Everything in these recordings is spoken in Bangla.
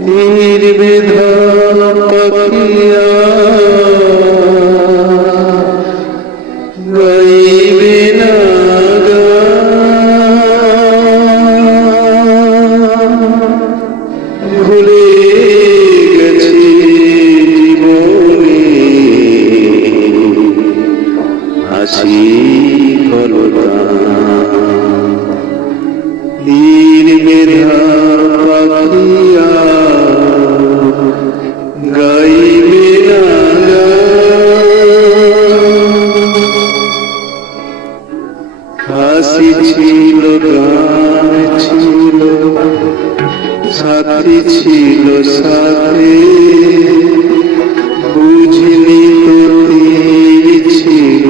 নির্বেধা পাখিয়া গাইবে না ভুলে গেছে জীবনে হাসি কলতা নির্বেধা পাখিয়া গাইবে না হাসি ছিল গান ছিল সাথী ছিল সাথে বুঝিনি তো তীর ছিল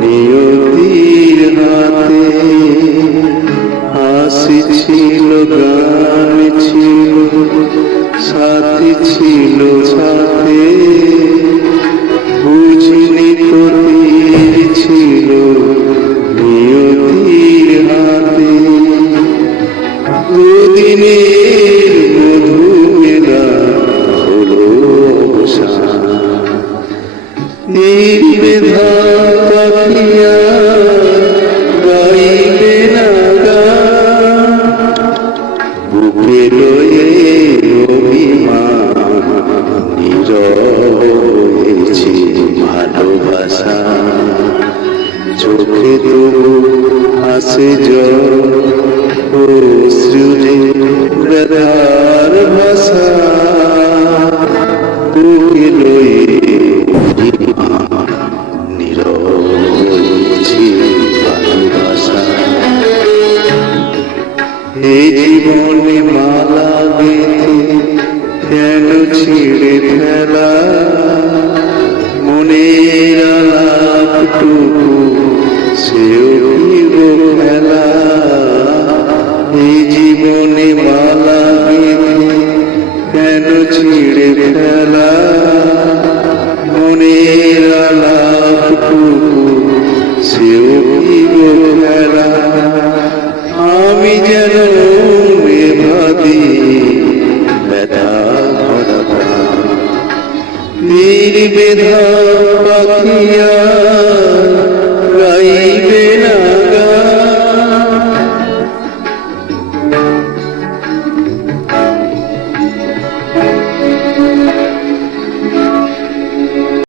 নিয়তির হাতে হাসি ছিল গান ছিল সাথী ছিল সাথে বুঝিনি তো তীর ছিল নিয়তির হাতে দুদিনের মধুমেলা হলো অবসান নির্বেধা পাখিয়া গাইবে না গান বুকে লয়ে অভিমান নীরব হয়েছে ভালোবাসা চোখে তবু হাসে জল অশ্রুরে ব্যথার ভাষা বুকে লয়ে নীরব হয়েছে ভালোবাসা এই জীবনে মালা গেঁথে কেন ছিঁড়ে ফেলা মনের আলাপটুকু সেও কি গো খেলা এই জীবনে মালা গেঁথে কেন ছিঁড়ে ফেলা মনের আলাপটুকু সেও কি গো খেলা আমি যেন মেঘাদি ব্যথা ভরা প্রাণ নির্বেধা পাখিয়া